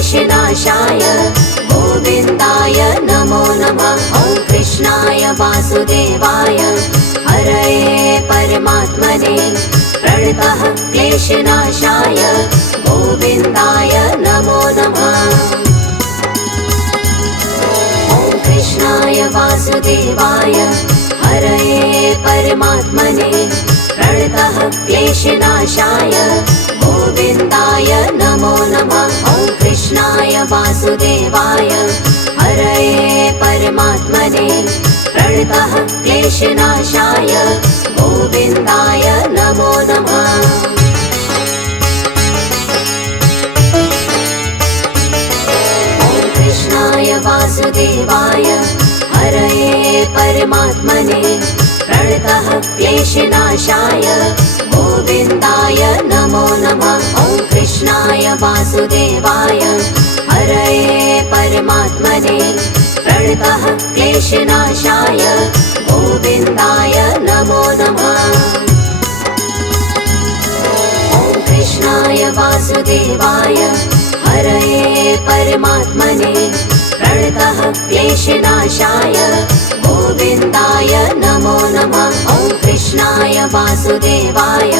क्लेशनाशाय गोविन्दाय नमो नमः। ॐ कृष्णाय वासुदेवाय हरये परमात्मने प्रणतः क्लेशनाशाय गोविन्दाय नमो नमः। ॐ कृष्णाय वासुदेवाय हरये परमात्मने प्रणतः क्लेशनाशाय गोविन्दाय नमो नमः। ॐ कृष्णाय वासुदेवाय हरये परमात्मने प्रणतः क्लेशनाशाय गोविन्दाय नमो नमः। ॐ कृष्णाय वासुदेवाय हरये परमात्मने प्रणतः क्लेशनाशाय गोविन्दाय नमो नमः। ॐ कृष्णाय वासुदेवाय हरये परमात्मने प्रणतः क्लेशनाशाय गोविन्दाय नमो नमः। ॐ कृष्णाय वासुदेवाय हरये परमात्मने प्रणतः क्लेशनाशाय गोविन्दाय नमो नमः। ॐ कृष्णाय वासुदेवाय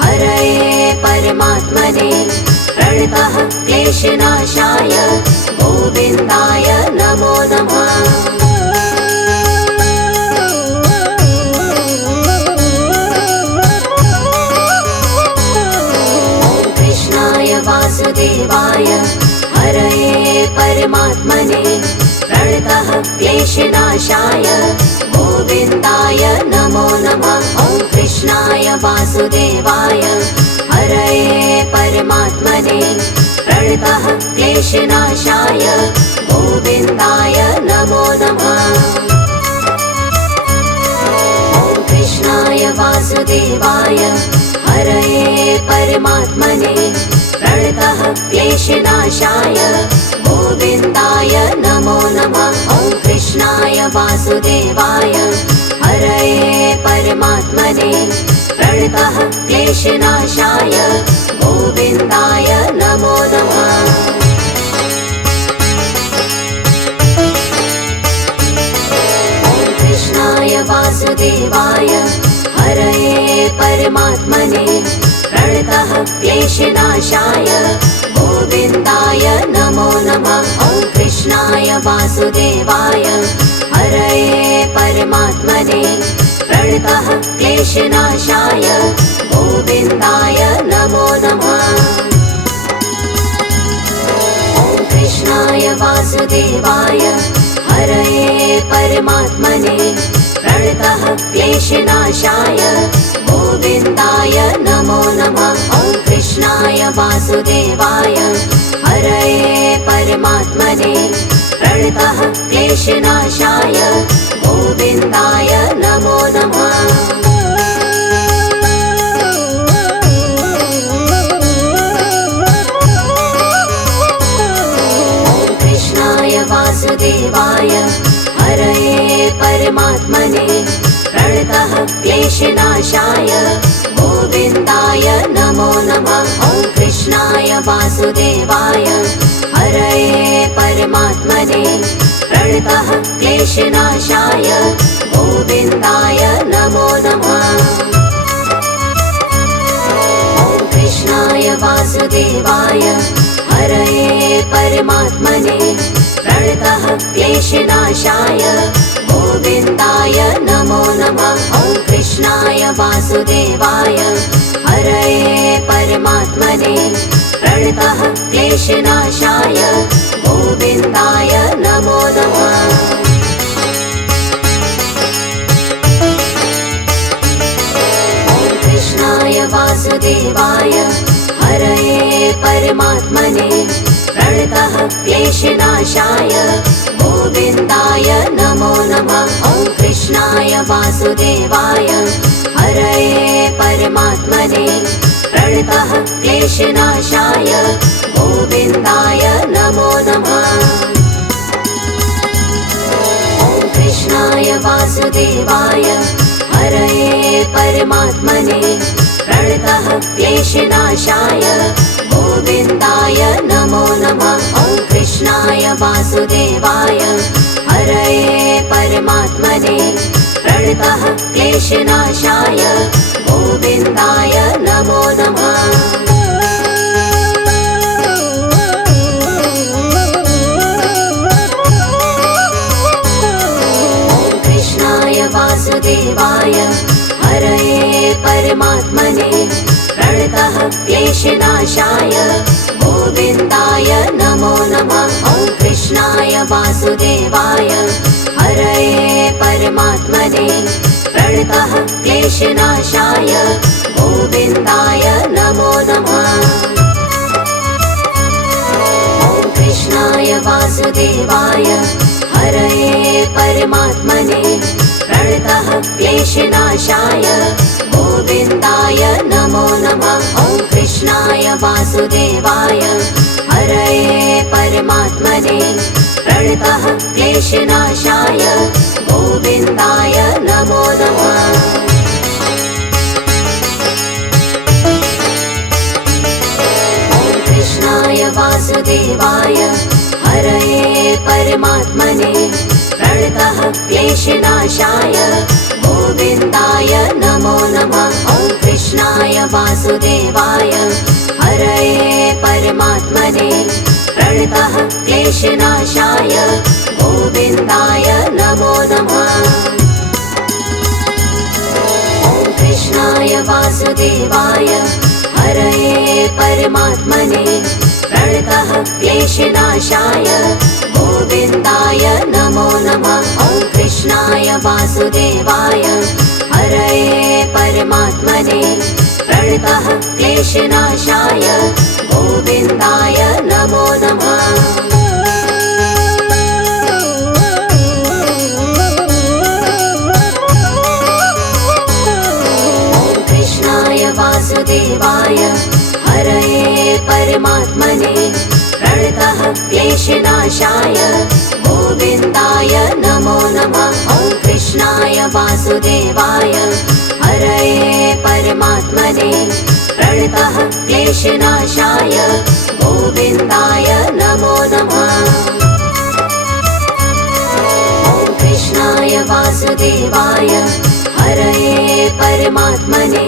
हरये परमात्मने प्रणतः क्लेशनाशाय गोविन्दाय नमो नमः। ॐ कृष्णाय वासुदेवाय हरये परमात्मने प्रणतः क्लेशनाशाय गोविन्दाय नमो नमः। ॐ कृष्णाय वासुदेवाय हरये परमात्मने प्रणतः क्लेशनाशाय गोविन्दाय नमो नमः। ॐ कृष्णाय वासुदेवाय हरये परमात्मने प्रणतः क्लेशनाशाय गोविन्दाय नमो नमः। ॐ कृष्णाय वासुदेवाय हरये परमात्मने प्रणतः क्लेशनाशाय गोविन्दाय नमो नमः। ॐ कृष्णाय वासुदेवाय हरये परमात्मने प्रणतः क्लेशनाशाय गोविन्दाय नमो नमः। ॐ कृष्णाय वासुदेवाय हरये परमात्मने प्रणतः क्लेशनाशाय गोविन्दाय नमो नमः। ॐ कृष्णाय वासुदेवाय हरये परमात्मने प्रणतः क्लेशनाशाय गोविन्दाय नमो नमः। ॐ कृष्णाय वासुदेवाय हरये परमात्मने प्रणतः क्लेशनाशाय गोविन्दाय नमो नमः। ॐ कृष्णाय वासुदेवाय हरये परमात्मने प्रणतः क्लेशनाशाय गोविन्दाय नमो नमः। ॐ कृष्णाय वासुदेवाय हरये परमात्मने प्रणतः क्लेशनाशाय गोविन्दाय नमो नमः। ॐ कृष्णाय वासुदेवाय हरये परमात्मने प्रणतः क्लेशनाशाय गोविन्दाय नमो नमः। ॐ कृष्णाय वासुदेवाय हरये परमात्मने प्रणतः क्लेशनाशाय गोविन्दाय नमो नमः। ॐ कृष्णाय वासुदेवाय हरये परमात्मने प्रणतः क्लेशनाशाय गोविन्दाय नमो नमः। ॐ कृष्णाय वासुदेवाय हरये परमात्मने प्रणतः क्लेशनाशाय गोविन्दाय नमो नमः। ॐ कृष्णाय वासुदेवाय हरये परमात्मने प्रणतः क्लेशनाशाय गोविन्दाय नमो नमः। वासुदेवाय हरये परमात्मने प्रणतः क्लेशनाशाय गोविन्दाय नमो नमः। वासुदेवाय हरये परमात्मने प्रणतः क्लेशनाशाय गोविन्दाय नमो नमः। ॐ कृष्णाय वासुदेवाय हरये परमात्मने प्रणतः क्लेशनाशाय गोविन्दाय नमो नमः। ॐ कृष्णाय वासुदेवाय हरये परमात्मने प्रणतः क्लेशनाशाय गोविन्दाय नमो नमः। ॐ कृष्णाय वासुदेवाय हरये परमात्मने प्रणतः क्लेशनाशाय गोविन्दाय नमो नमः। ॐ कृष्णाय वासुदेवाय हरये परमात्मने प्रणतः क्लेशनाशाय गोविन्दाय नमो नमः। ॐ कृष्णाय वासुदेवाय हरये परमात्मने प्रणतः क्लेशनाशाय गोविन्दाय नमो नमः। ॐ कृष्णाय वासुदेवाय हरये परमात्मने प्रणतः क्लेशनाशाय गोविन्दाय नमो नमः। ॐ कृष्णाय वासुदेवाय हरये परमात्मने प्रणतः क्लेशनाशाय गोविन्दाय नमो नमः। ॐ कृष्णाय वासुदेवाय हरये परमात्मने प्रणतः क्लेशनाशाय गोविन्दाय नमो नमः। ॐ कृष्णाय वासुदेवाय हरये परमात्मने प्रणतः क्लेशनाशाय गोविन्दाय नमो नमः। ॐ कृष्णाय वासुदेवाय हरये परमात्मने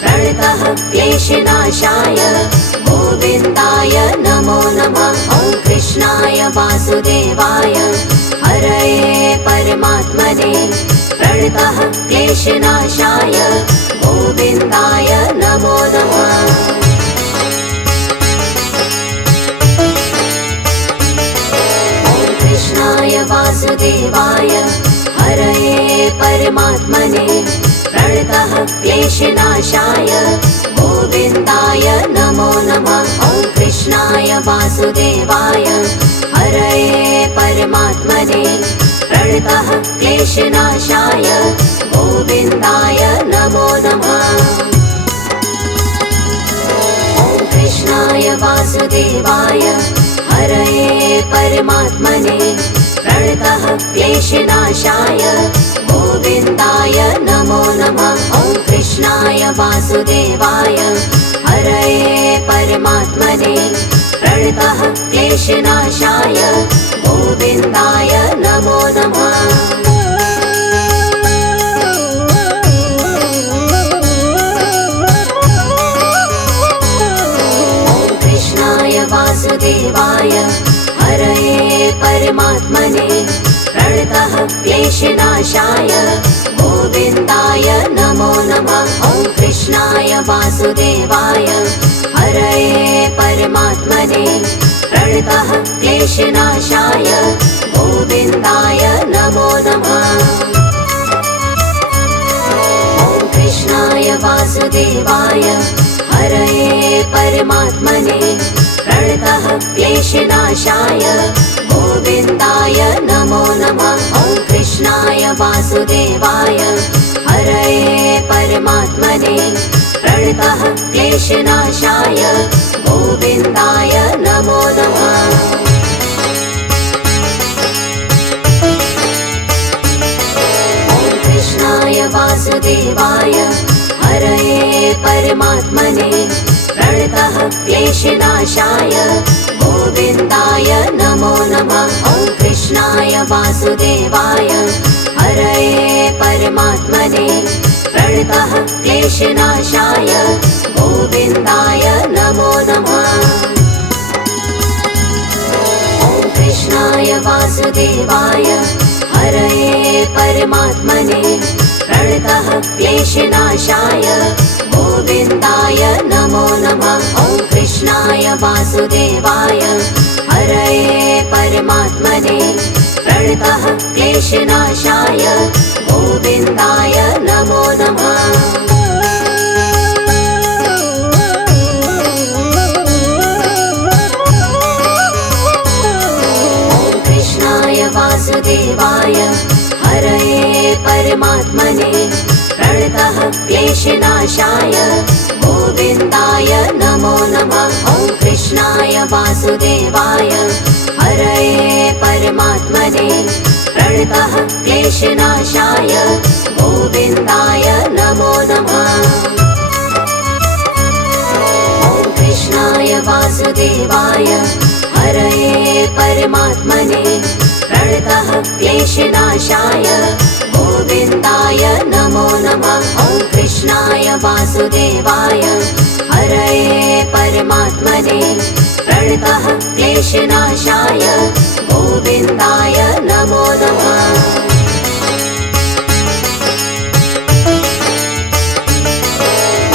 प्रणतः क्लेशनाशाय गोविन्दाय नमो नमः। ॐ कृष्णाय वासुदेवाय हरये परमात्मने प्रणतः क्लेशनाशाय गोविन्दाय नमो नमः। ॐ कृष्णाय वासुदेवाय हरये परमात्मने प्रणतः क्लेशनाशाय गोविन्दाय नमो नमः। ॐ कृष्णाय वासुदेवाय हरये परमात्मने प्रणतः क्लेशनाशाय गोविन्दाय नमो नमः। ॐ कृष्णाय वासुदेवाय हरये परमात्मने प्रणतः क्लेशनाशाय गोविन्दाय नमो नमः। ॐ कृष्णाय वासुदेवाय हरये परमात्मने प्रणतः क्लेशनाशाय गोविन्दाय नमो नमः। ॐ कृष्णाय वासुदेवाय हरये परमात्मने प्रणतः क्लेशनाशाय गोविन्दाय नमो नमः। ॐ कृष्णाय वासुदेवाय हरये परमात्मने प्रणतः क्लेशनाशाय गोविन्दाय नमो नमः। ॐ कृष्णाय वासुदेवाय हरये परमात्मने प्रणतः क्लेशनाशाय गोविन्दाय नमो नमः। ॐ कृष्णाय वासुदेवाय हरये परमात्मने प्रणतः क्लेशनाशाय गोविन्दाय नमो नमः। ॐ कृष्णाय वासुदेवाय हरये परमात्मने प्रणतः क्लेशनाशाय गोविन्दाय नमो नमः। ॐ वासुदेवाय हरये परमात्मने प्रणतः क्लेशनाशाय गोविन्दाय नमो नमः। ॐ कृष्णाय वासुदेवाय हरये परमात्मने प्रणतः क्लेशनाशाय गोविन्दाय नमो नमः। ॐ कृष्णाय वासुदेवाय हरये परमात्मने प्रणतः क्लेशनाशाय गोविन्दाय नमो नमः। ॐ कृष्णाय वासुदेवाय हरये परमात्मने प्रणतः क्लेशनाशाय गोविन्दाय नमो नमः। ॐ कृष्णाय वासुदेवाय हरये परमात्मने प्रणतः क्लेशनाशाय गोविन्दाय नमो नमः। ॐ कृष्णाय वासुदेवाय हरये परमात्मने प्रणतः क्लेशनाशाय गोविन्दाय नमो नमः। ॐ कृष्णाय वासुदेवाय हरये परमात्मने प्रणतः क्लेशनाशाय गोविन्दाय नमो नमः।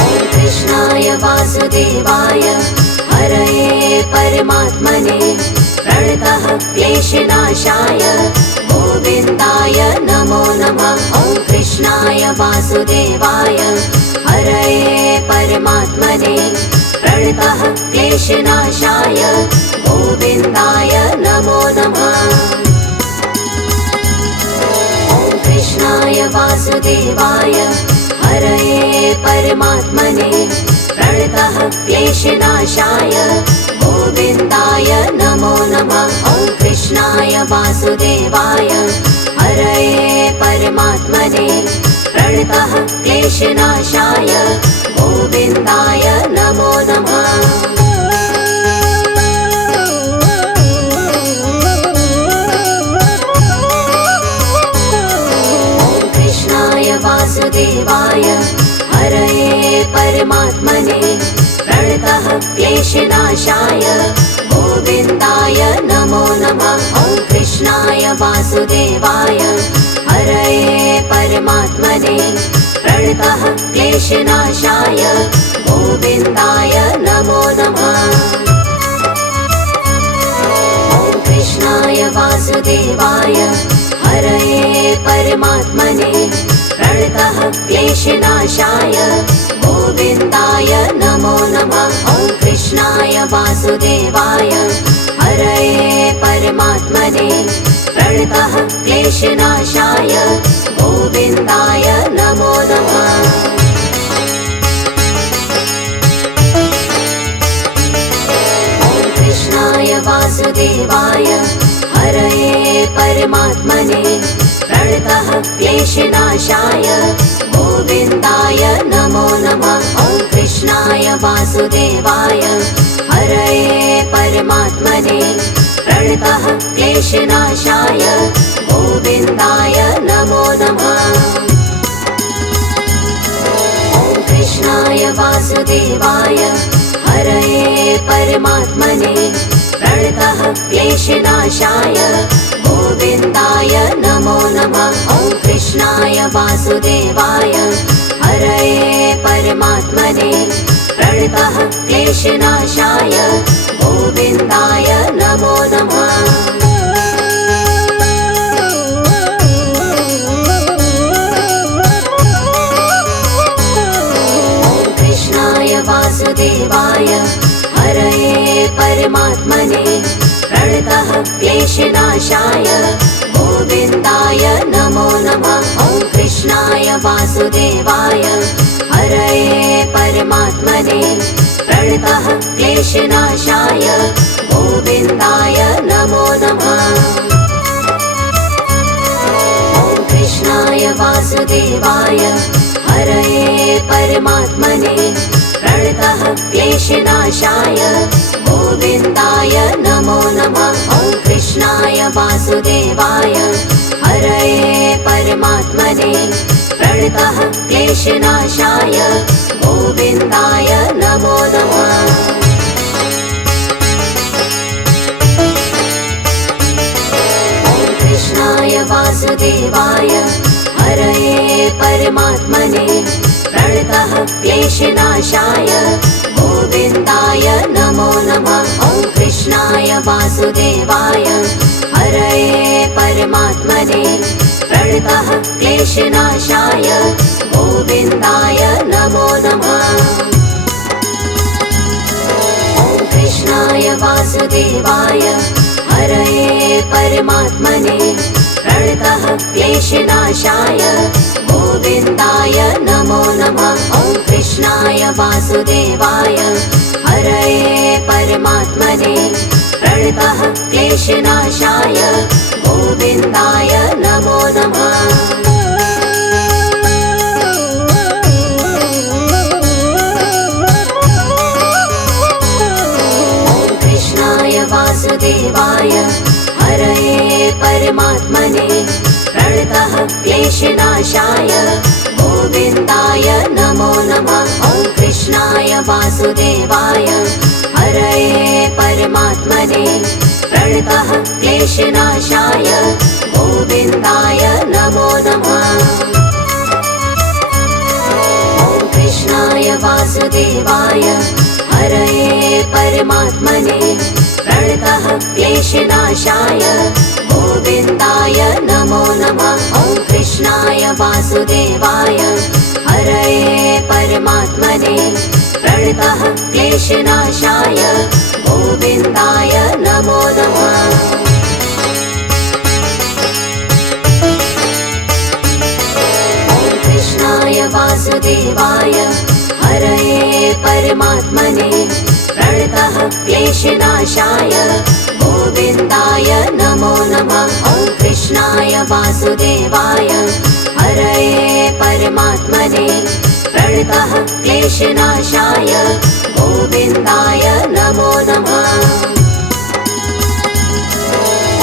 ॐ कृष्णाय वासुदेवाय हरये परमात्मने प्रणतः क्लेशनाशाय गोविन्दाय नमो नमः। ॐ कृष्णाय वासुदेवाय हरये परमात्मने प्रणतः क्लेशनाशाय गोविन्दाय नमो नमः। ॐ कृष्णाय वासुदेवाय हरये परमात्मने प्रणतः क्लेशनाशाय गोविन्दाय नमो नमः। ॐ कृष्णाय वासुदेवाय हरये परमात्मने प्रणतः क्लेशनाशाय गोविन्दाय नमो नमः। ॐ कृष्णाय वासुदेवाय हरये परमात्मने प्रणतः क्लेशनाशाय गोविन्दाय नमो नमः। ॐ कृष्णाय वासुदेवाय हरये परमात्मने प्रणतः क्लेशनाशाय गोविन्दाय नमो नमः। ॐ कृष्णाय वासुदेवाय हरये परमात्मने प्रणतः क्लेशनाशाय गोविन्दाय नमो नमः। ॐ कृष्णाय वासुदेवाय हरये परमात्मने प्रणतः क्लेशनाशाय गोविन्दाय नमो नमः। ॐ कृष्णाय वासुदेवाय हरये परमात्मने प्रणतः क्लेशनाशाय गोविन्दाय नमो नमः। ॐ कृष्णाय वासुदेवाय हरये परमात्मने प्रणतः क्लेशनाशाय गोविन्दाय नमो नमः। ॐ कृष्णाय वासुदेवाय हरये परमात्मने प्रणतः क्लेशनाशाय गोविन्दाय नमो नमः। ॐ कृष्णाय वासुदेवाय हरये परमात्मने प्रणतः क्लेशनाशाय गोविन्दाय नमो नमः। ॐ कृष्णाय वासुदेवाय हरये परमात्मने प्रणतः क्लेशनाशाय गोविन्दाय नमो नमः। ॐ कृष्णाय वासुदेवाय हरये परमात्मने प्रणतः क्लेशनाशाय गोविन्दाय नमो नमः। ॐ कृष्णाय वासुदेवाय हरये परमात्मने प्रणतः क्लेशनाशाय गोविन्दाय नमो नमः। ॐ कृष्णाय वासुदेवाय वासुदेवाय हरये परमात्मने प्रणतः क्लेशनाशाय गोविन्दाय नमो नमः। कृष्णाय वासुदेवाय हरये परमात्मने प्रणतः क्लेशनाशाय गोविन्दाय नमो नमः। ॐ कृष्णाय वासुदेवाय हरये परमात्मने प्रणतः क्लेशनाशाय गोविन्दाय नमो नमः। ॐ कृष्णाय वासुदेवाय हरये परमात्मने प्रणतः क्लेशनाशाय गोविन्दाय नमो नमः। ॐ कृष्णाय वासुदेवाय हरये परमात्मने प्रणतः क्लेशनाशाय गोविन्दाय नमो नमः। वासुदेवाय हरये परमात्मने प्रणतः क्लेशनाशाय गोविन्दाय नमो नमः। ॐ कृष्णाय वासुदेवाय हरये परमात्मने प्रणतः क्लेशनाशाय गोविन्दाय नमो नमः। ॐ कृष्णाय वासुदेवाय हरये परमात्मने प्रणतः क्लेशनाशाय गोविन्दाय नमो नमः। ॐ कृष्णाय वासुदेवाय हरये परमात्मने प्रणतः क्लेशनाशाय गोविन्दाय नमो नमः। ॐ कृष्णाय वासुदेवाय हरये परमात्मने प्रणतः क्लेशनाशाय गोविन्दाय नमो नमः। ॐ कृष्णाय वासुदेवाय हरये परमात्मने प्रणतः क्लेशनाशाय गोविन्दाय नमो नमः।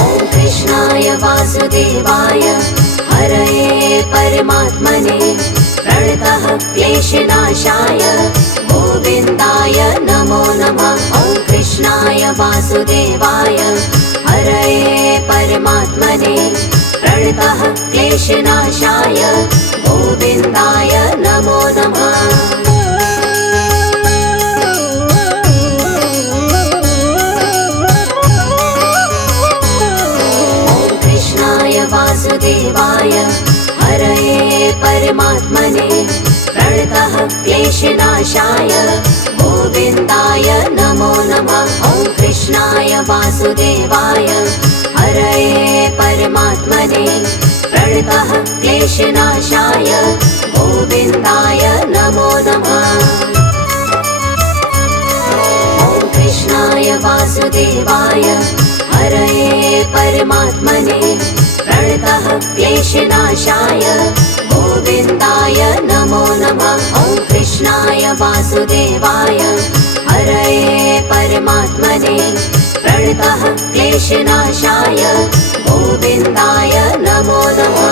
ॐ कृष्णाय वासुदेवाय हरये परमात्मने प्रणतः क्लेशनाशाय गोविन्दाय नमो नमः। ॐ कृष्णाय वासुदेवाय हरये परमात्मने प्रणतः क्लेशनाशाय गोविन्दाय नमो नमः। ॐ कृष्णाय वासुदेवाय हरये परमात्मने प्रणतः क्लेशनाशाय गोविन्दाय नमो नमः। ॐ कृष्णाय वासुदेवाय हरये परमात्मने प्रणतः क्लेशनाशाय गोविन्दाय नमो नमः। ॐ कृष्णाय वासुदेवाय हरये परमात्मने प्रणतः क्लेशनाशाय गोविन्दाय नमो नमः। ॐ कृष्णाय वासुदेवाय हरये परमात्मने प्रणतः क्लेशनाशाय गोविन्दाय नमो नमः।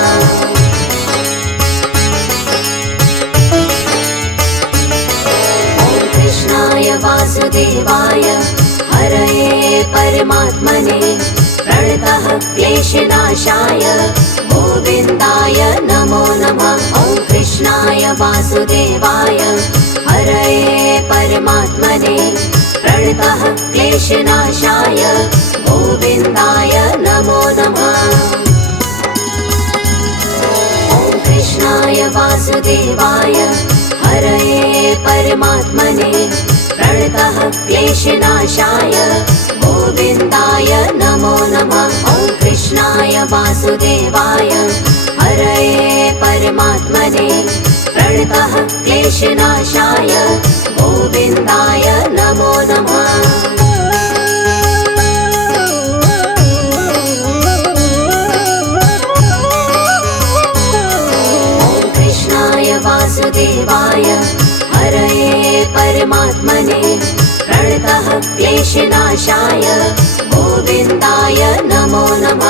ॐ कृष्णाय वासुदेवाय हरये परमात्मने प्रणतः क्लेशनाशाय गोविन्दाय नमो नमः। ॐ कृष्णाय वासुदेवाय हरये परमात्मने प्रणतः क्लेशनाशाय गोविन्दाय नमो नमः। ॐ कृष्णाय वासुदेवाय हरये परमात्मने प्रणतः क्लेशनाशाय गोविन्दाय नमो नमः। ॐ कृष्णाय वासुदेवाय हरये परमात्मने प्रणतः क्लेशनाशाय गोविन्दाय नमो नमः। ॐ कृष्णाय वासुदेवाय हरये परमात्मने प्रणतः क्लेशनाशाय गोविन्दाय नमो नमः।